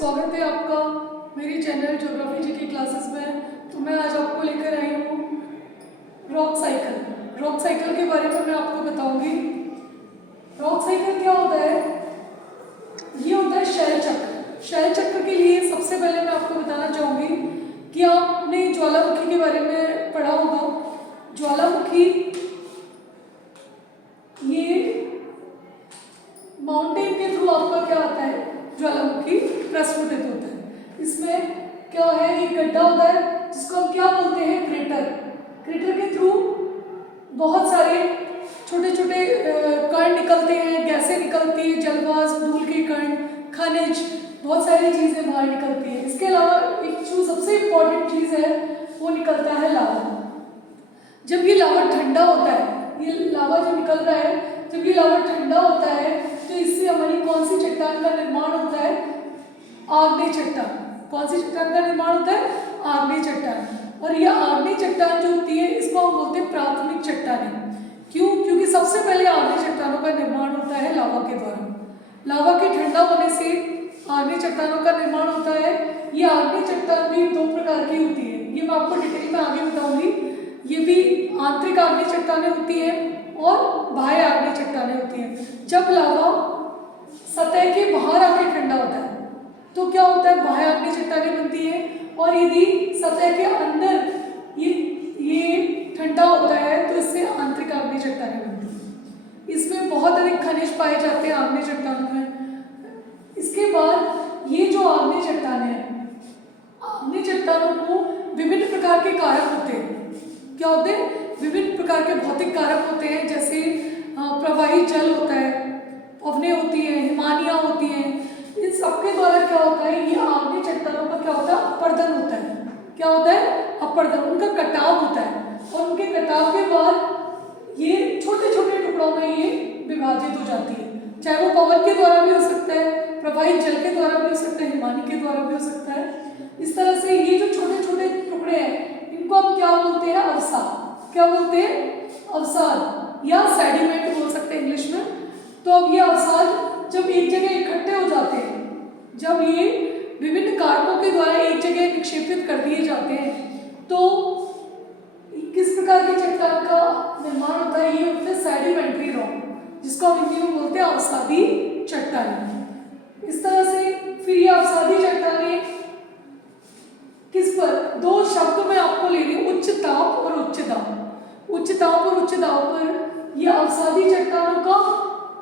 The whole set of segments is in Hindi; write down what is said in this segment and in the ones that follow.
स्वागत है आपका मेरी चैनल ज्योग्राफी जी की क्लासेस में। तो मैं आज आपको लेकर आई हूँ रॉक साइकिल। रॉक साइकिल के बारे में मैं आपको बताऊंगी। रॉक साइकिल क्या होता है? ये होता है शैल चक्र। शैल चक्र के लिए सबसे पहले मैं आपको बताना चाहूँगी कि आपने ज्वालामुखी के बारे में पढ़ा होगा। ज्वालामुखी ये माउंटेन के थ्रू आपका क्या आता है, ज्वालामुखी प्रस्फुटित होता है। इसमें क्या है, एक गड्ढा होता है जिसको हम क्या बोलते हैं, क्रेटर। क्रेटर के थ्रू बहुत सारे छोटे छोटे कण निकलते हैं, गैसें निकलती हैं, जलवाष्प, धूल के कण, खनिज, बहुत सारी चीज़ें बाहर निकलती हैं। इसके अलावा एक जो सबसे इम्पॉर्टेंट चीज़ है वो निकलता है लावा। जब ये लावा ठंडा होता है, ये लावा जो निकल रहा है, जब ये लावा ठंडा होता है तो इससे हमारी कौन सी चट्टान का निर्माण होता है, आग्नेय चट्टान। कौन सी चट्टान का निर्माण होता है, आग्नेय चट्टान। और यह आग्नेय चट्टान जो होती है इसको हम बोलते हैं प्राथमिक चट्टानें। क्यों? क्योंकि सबसे पहले आग्नेय चट्टानों का निर्माण होता है लावा के द्वारा। लावा के ठंडा होने से आग्नेय चट्टानों का निर्माण होता है। ये आग्नेय चट्टान भी दो प्रकार की होती है, ये मैं आपको डिटेल में आगे बताऊंगी। ये भी आंतरिक आग्नेय चट्टानें होती हैं और बाह्य आग्नेय चट्टानें होती हैं। जब लावा सतह के बाहर आके ठंडा होता है तो क्या होता है, बाह्य आग्नेय चट्टानें बनती हैं। और यदि सतह के अंदर ये ठंडा होता है तो इससे आंतरिक आग्नेय चट्टानें बनती हैं। इसमें बहुत अधिक खनिज पाए जाते हैं आग्नेय चट्टानों में। इसके बाद ये जो आग्नेय चट्टानें हैं, आग्नेय चट्टानों को विभिन्न प्रकार के कारक होते हैं। क्या होते हैं? विभिन्न प्रकार के भौतिक कारक होते हैं, जैसे प्रवाही जल होता है, पवनें होती हैं, हिमानियाँ होती हैं। इन सबके द्वारा क्या होता है, ये आग्नेय चट्टानों का क्या होता है, अपर्दन होता है। क्या होता है? अपर्दन, उनका कटाव होता है। और उनके कटाव के बाद ये छोटे छोटे टुकड़ों में ये विभाजित हो जाती है। चाहे वो पवन के द्वारा भी हो सकता है, प्रवाहित जल के द्वारा भी हो सकता है, हिमानी के द्वारा भी हो सकता है। इस तरह से ये जो छोटे छोटे टुकड़े हैं इनको हम क्या बोलते हैं, अवसाद। क्या बोलते हैं? अवसाद या सेडिमेंट बोल सकते हैं इंग्लिश में। तो अब ये अवसाद जब एक जगह इकट्ठे हो जाते हैं, जब ये विभिन्न कारकों के द्वारा एक जगह निक्षेपित कर दिए जाते हैं तो किस प्रकार की चट्टान का निर्माण होता है, ये होते हैं सेडिमेंट्री रॉक, जिसको हम हिंदी में बोलते हैं अवसादी चट्टानें। इस तरह से फिर ये अवसादी चट्टानें किस पर, दो शब्द में आपको ले रही हूँ, उच्च ताप और उच्च दाब। उच्च ताप और उच्च दाब पर यह अवसादी चट्टानों का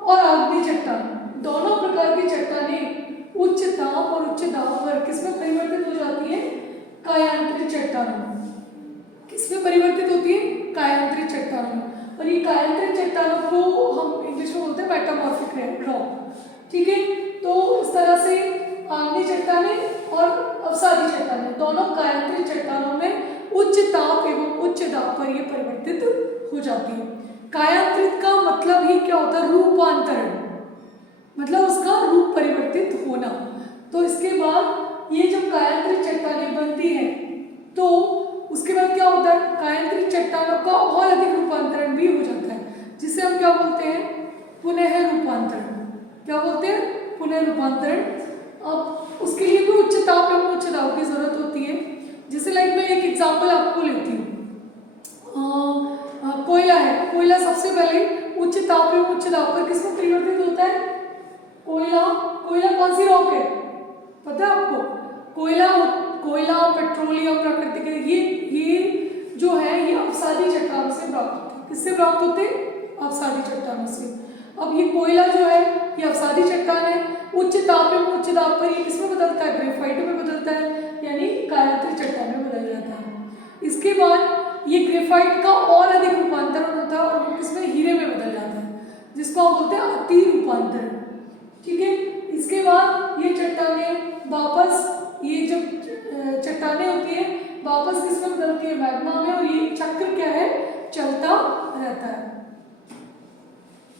और आग्नेय चट्टान, दोनों प्रकार की चट्टानें उच्च ताप और उच्च दाब पर किसमें परिवर्तित हो जाती है, कायांतरित चट्टानों। किसमें परिवर्तित होती है, कायांतरित चट्टानों। और ये कायांतरित चट्टानों को हम इंग्लिश में बोलते हैं मेटामॉर्फिक रॉक। ठीक है, तो इस तरह से आग्नेय चट्टानें और अवसादी चट्टानें दोनों कायांतरित चट्टानों में उच्च ताप एवं उच्च दाब पर ये परिवर्तित हो जाती है। कायांतरित का मतलब ही क्या होता है, रूपांतरण, मतलब उसका रूप परिवर्तित होना। तो इसके बाद ये जब कायांतरित चट्टानें बनती हैं तो उसके बाद क्या होता है, कायांतरित चट्टानों का और अधिक रूपांतरण भी हो जाता है, जिसे हम क्या बोलते हैं, पुनः रूपांतरण। क्या बोलते हैं? पुनः रूपांतरण। अब उसके लिए भी उच्च ताप एवं उच्च दाब की जरूरत होती है। जैसे लाइक मैं एक एग्जाम्पल आपको लेती हूँ, कोयला है। कोयला सबसे पहले उच्च ताप एवं उच्च दाब पर किसमें परिवर्तित होता है, कोयला। कोयला कौन सी रॉक है, पता है आपको? कोयला, पेट्रोलियम, प्राकृतिक, ये जो है ये अवसादी चट्टानों से प्राप्त होते हैं। किससे प्राप्त होते हैं? अवसादी चट्टानों से। अब ये कोयला जो है ये अवसादी चट्टान है, उच्च ताप एवं उच्च दाब पर ये किसमें बदलता है, ग्रेफाइट में बदलता है, यानी कायांतरित चट्टान में बदल जाता है। इसके बाद ये ग्रेफाइट का और अधिक रूपांतरण होता है और वो किसमें, हीरे में बदल जाता है, जिसको हम बोलते हैं अति रूपांतरण। ठीक है, इसके बाद ये चट्टानें वापस, ये जब चट्टानें होती है वापस किसमें बदलती है, मैग्मा में। और ये चक्र क्या है, चलता रहता है।